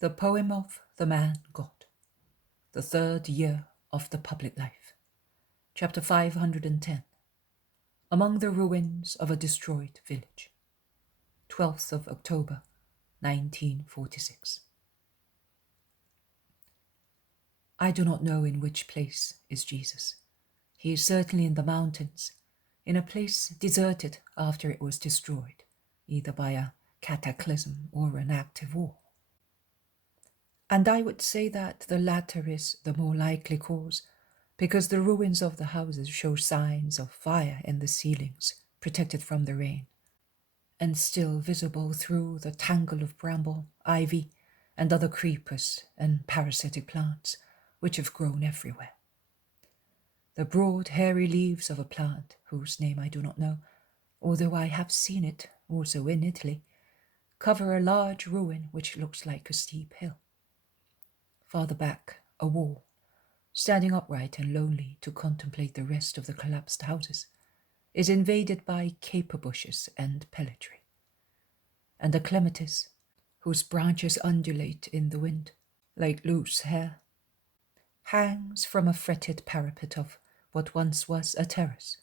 The Poem of the Man God, the third year of the public life. Chapter 510. Among the ruins of a destroyed village. 12th of October, 1946. I do not know in which place is Jesus. He is certainly in the mountains, in a place deserted after it was destroyed, either by a cataclysm or an active war. And I would say that the latter is the more likely cause, because the ruins of the houses show signs of fire in the ceilings, protected from the rain, and still visible through the tangle of bramble, ivy, and other creepers and parasitic plants which have grown everywhere. The broad, hairy leaves of a plant, whose name I do not know, although I have seen it also in Italy, cover a large ruin which looks like a steep hill. Farther back, a wall, standing upright and lonely to contemplate the rest of the collapsed houses, is invaded by caper bushes and pelletry, and a clematis, whose branches undulate in the wind like loose hair, hangs from a fretted parapet of what once was a terrace.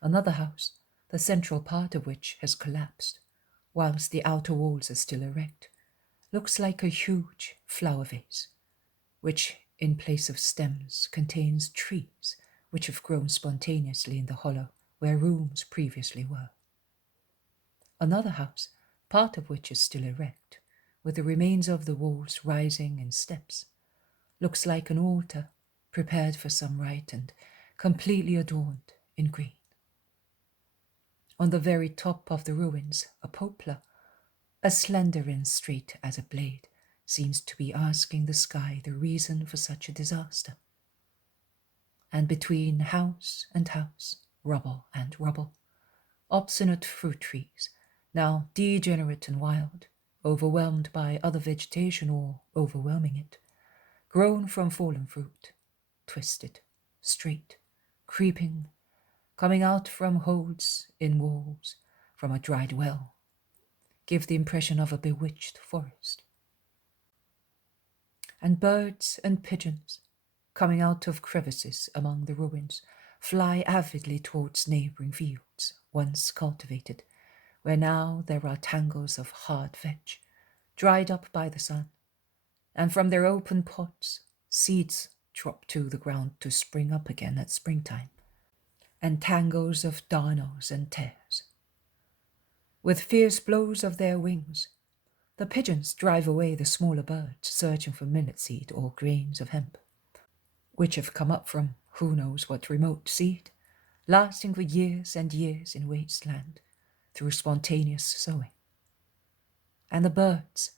Another house, the central part of which has collapsed, whilst the outer walls are still erect, looks like a huge flower vase, which, in place of stems, contains trees which have grown spontaneously in the hollow where rooms previously were. Another house, part of which is still erect, with the remains of the walls rising in steps, looks like an altar prepared for some rite and completely adorned in green. On the very top of the ruins, a poplar, as slender and straight as a blade, seems to be asking the sky the reason for such a disaster. And between house and house, rubble and rubble, obstinate fruit trees, now degenerate and wild, overwhelmed by other vegetation or overwhelming it, grown from fallen fruit, twisted, straight, creeping, coming out from holes in walls, from a dried well, give the impression of a bewitched forest. And birds and pigeons, coming out of crevices among the ruins, fly avidly towards neighbouring fields, once cultivated, where now there are tangles of hard vetch, dried up by the sun, and from their open pots seeds drop to the ground to spring up again at springtime, and tangles of darnels and tares. With fierce blows of their wings, the pigeons drive away the smaller birds searching for millet seed or grains of hemp, which have come up from who knows what remote seed, lasting for years and years in wasteland through spontaneous sowing. And the birds,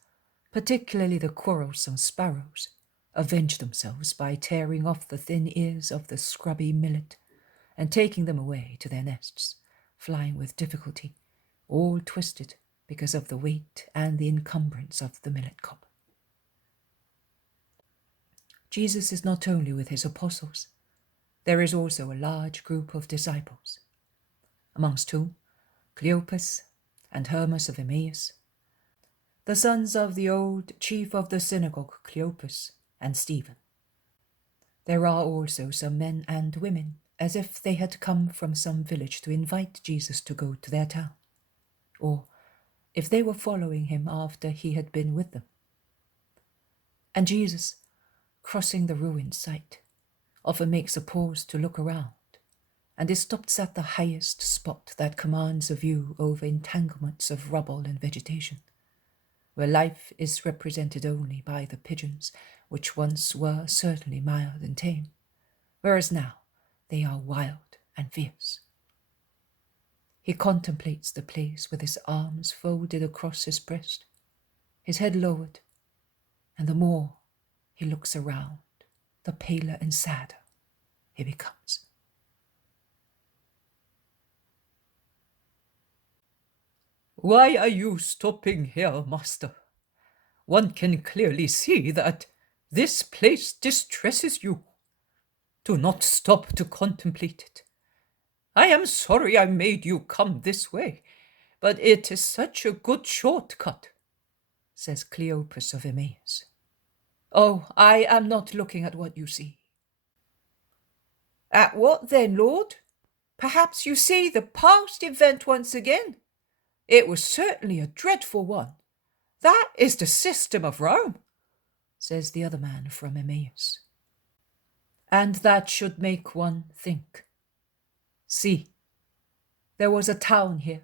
particularly the quarrelsome sparrows, avenge themselves by tearing off the thin ears of the scrubby millet and taking them away to their nests, flying with difficulty, all twisted because of the weight and the encumbrance of the millet cob. Jesus is not only with his apostles, there is also a large group of disciples, amongst whom Cleopas and Hermas of Emmaus, the sons of the old chief of the synagogue Cleopas and Stephen. There are also some men and women, as if they had come from some village to invite Jesus to go to their town, or if they were following him after he had been with them. And Jesus, crossing the ruined site, often makes a pause to look around, and is stopped at the highest spot that commands a view over entanglements of rubble and vegetation, where life is represented only by the pigeons, which once were certainly mild and tame, whereas now they are wild and fierce. He contemplates the place with his arms folded across his breast, his head lowered, and the more he looks around, the paler and sadder he becomes. "Why are you stopping here, master? One can clearly see that this place distresses you. Do not stop to contemplate it. I am sorry I made you come this way, but it is such a good shortcut. says Cleopas of Emmaus. Oh, I am not looking at what you see. At what then, Lord? Perhaps you see the past event once again. It was certainly a dreadful one. That is the system of Rome, says the other man from Emmaus. And that should make one think. See, there was a town here.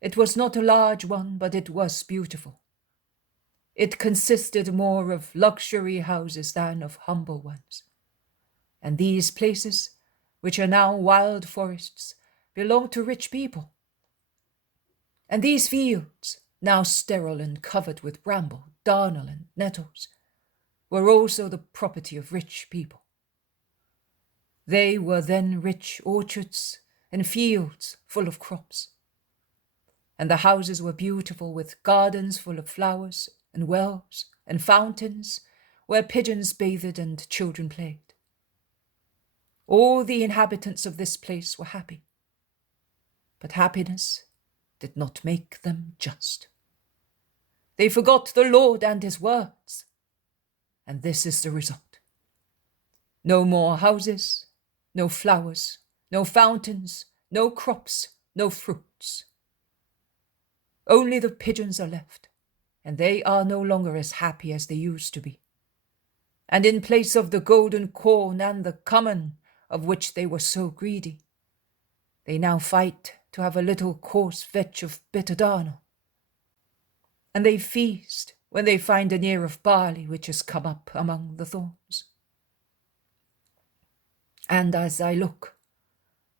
It was not a large one, but it was beautiful. It consisted more of luxury houses than of humble ones. And these places, which are now wild forests, belonged to rich people. And these fields, now sterile and covered with bramble, darnel, and nettles, were also the property of rich people. They were then rich orchards and fields full of crops. And the houses were beautiful, with gardens full of flowers and wells and fountains where pigeons bathed and children played. All the inhabitants of this place were happy, but happiness did not make them just. They forgot the Lord and his words, and this is the result. No more houses, no flowers, no fountains, no crops, no fruits. Only the pigeons are left, and they are no longer as happy as they used to be. And in place of the golden corn and the cumin of which they were so greedy, they now fight to have a little coarse vetch of bitter darnel. And they feast when they find an ear of barley which has come up among the thorns. And as I look,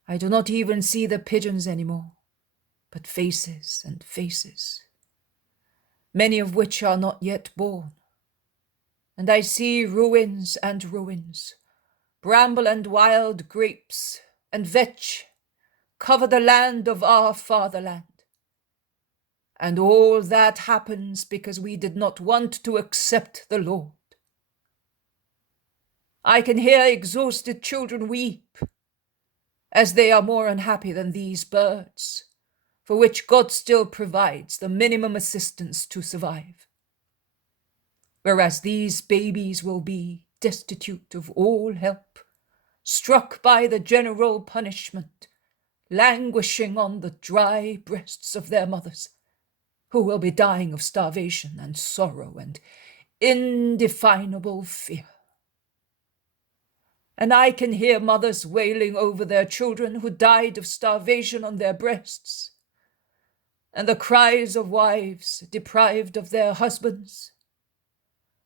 I do not even see the pigeons anymore, but faces and faces, many of which are not yet born. And I see ruins and ruins, bramble and wild grapes and vetch cover the land of our fatherland. And all that happens because we did not want to accept the Lord. I can hear exhausted children weep, as they are more unhappy than these birds, for which God still provides the minimum assistance to survive. Whereas these babies will be destitute of all help, struck by the general punishment, languishing on the dry breasts of their mothers, who will be dying of starvation and sorrow and indefinable fear. And I can hear mothers wailing over their children who died of starvation on their breasts, and the cries of wives deprived of their husbands,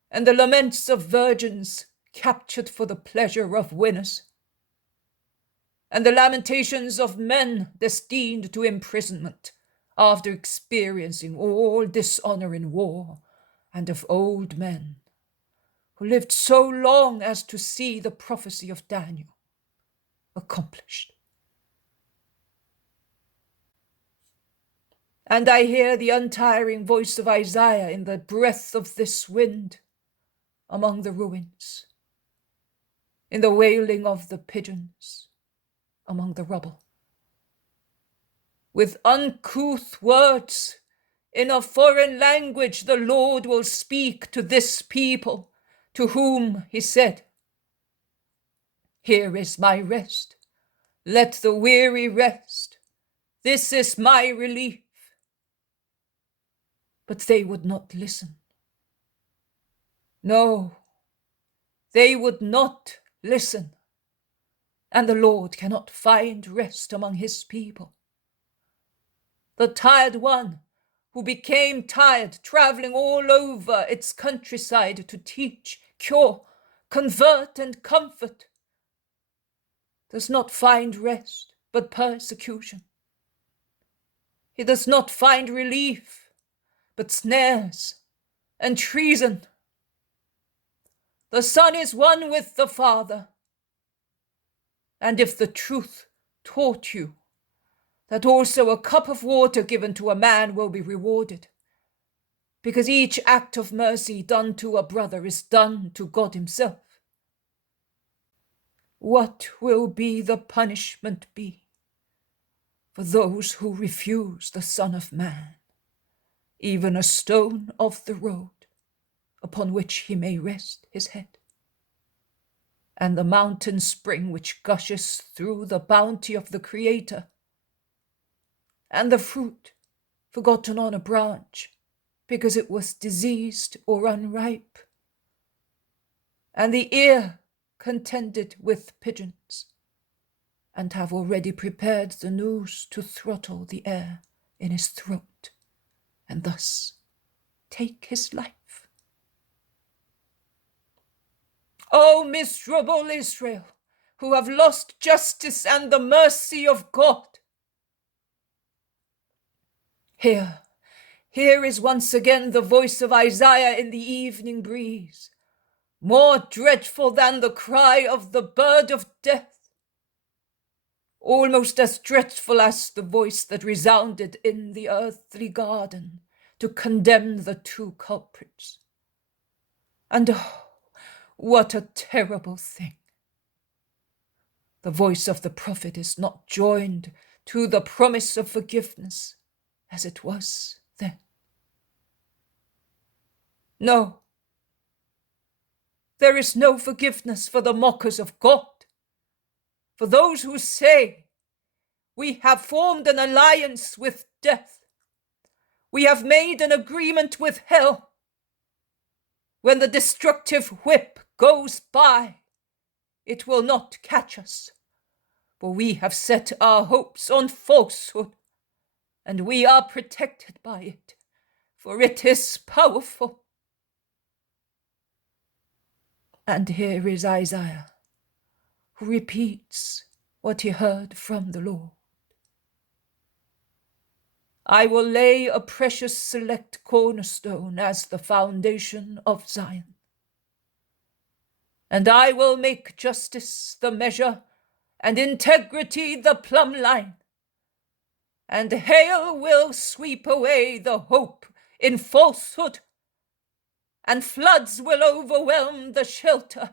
and the laments of virgins captured for the pleasure of winners, and the lamentations of men destined to imprisonment after experiencing all dishonor in war, and of old men who lived so long as to see the prophecy of Daniel accomplished. And I hear the untiring voice of Isaiah in the breath of this wind among the ruins, in the wailing of the pigeons among the rubble. With uncouth words, in a foreign language, the Lord will speak to this people, to whom he said, "Here is my rest. Let the weary rest. This is my relief." But they would not listen. No, they would not listen. And the Lord cannot find rest among his people. The tired one who became tired, traveling all over its countryside to teach, cure, convert, and comfort, does not find rest but persecution. He does not find relief but snares and treason. The Son is one with the Father. And if the truth taught you that also a cup of water given to a man will be rewarded, because each act of mercy done to a brother is done to God himself, what will be the punishment be for those who refuse the Son of Man even a stone of the road upon which he may rest his head. And the mountain spring which gushes through the bounty of the Creator, and the fruit forgotten on a branch because it was diseased or unripe, and the ear contended with pigeons, and have already prepared the noose to throttle the air in his throat, and thus take his life. O miserable Israel, who have lost justice and the mercy of God! Here is once again the voice of Isaiah in the evening breeze, more dreadful than the cry of the bird of death, almost as dreadful as the voice that resounded in the earthly garden to condemn the two culprits. And oh, what a terrible thing! The voice of the prophet is not joined to the promise of forgiveness as it was then. No, there is no forgiveness for the mockers of God, for those who say, we have formed an alliance with death, we have made an agreement with hell. When the destructive whip goes by, it will not catch us, for we have set our hopes on falsehood, and we are protected by it, for it is powerful. And here is Isaiah, who repeats what he heard from the Lord. I will lay a precious select cornerstone as the foundation of Zion, and I will make justice the measure and integrity the plumb line, and hail will sweep away the hope in falsehood, and floods will overwhelm the shelter.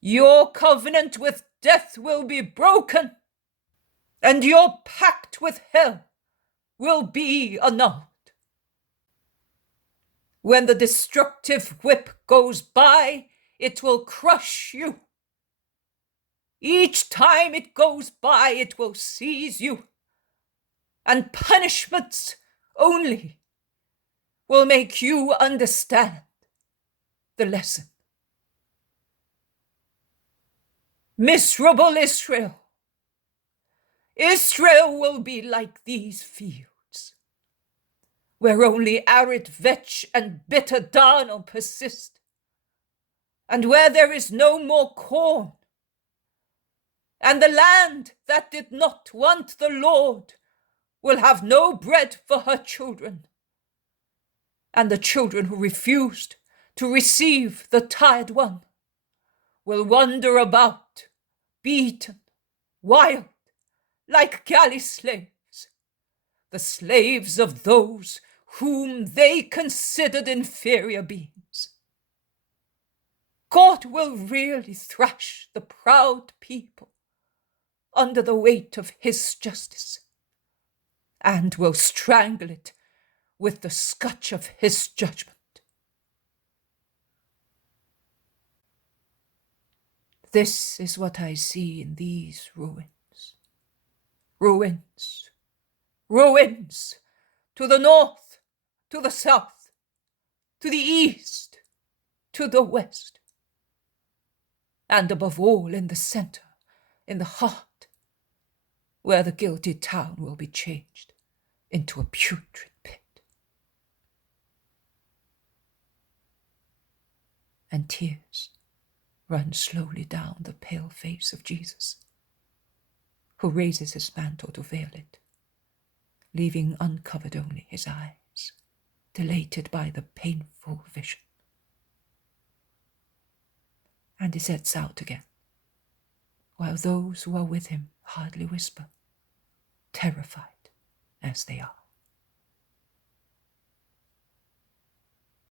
Your covenant with death will be broken, and your pact with hell will be annulled. When the destructive whip goes by, it will crush you. Each time it goes by, it will seize you, and punishments only will make you understand the lesson. Miserable Israel! Israel will be like these fields, where only arid vetch and bitter darnel persist, and where there is no more corn. And the land that did not want the Lord will have no bread for her children, and the children who refused to receive the tired one will wander about, beaten, wild, like galley slaves, the slaves of those whom they considered inferior beings. God will really thrash the proud people under the weight of his justice, and will strangle it with the scotch of his judgment. This is what I see in these ruins. Ruins, ruins, to the north, to the south, to the east, to the west, and above all in the center, in the heart, where the guilty town will be changed into a putrid pit. And tears run slowly down the pale face of Jesus, who raises his mantle to veil it, leaving uncovered only his eyes, dilated by the painful vision. And he sets out again, while those who are with him hardly whisper, terrified as they are.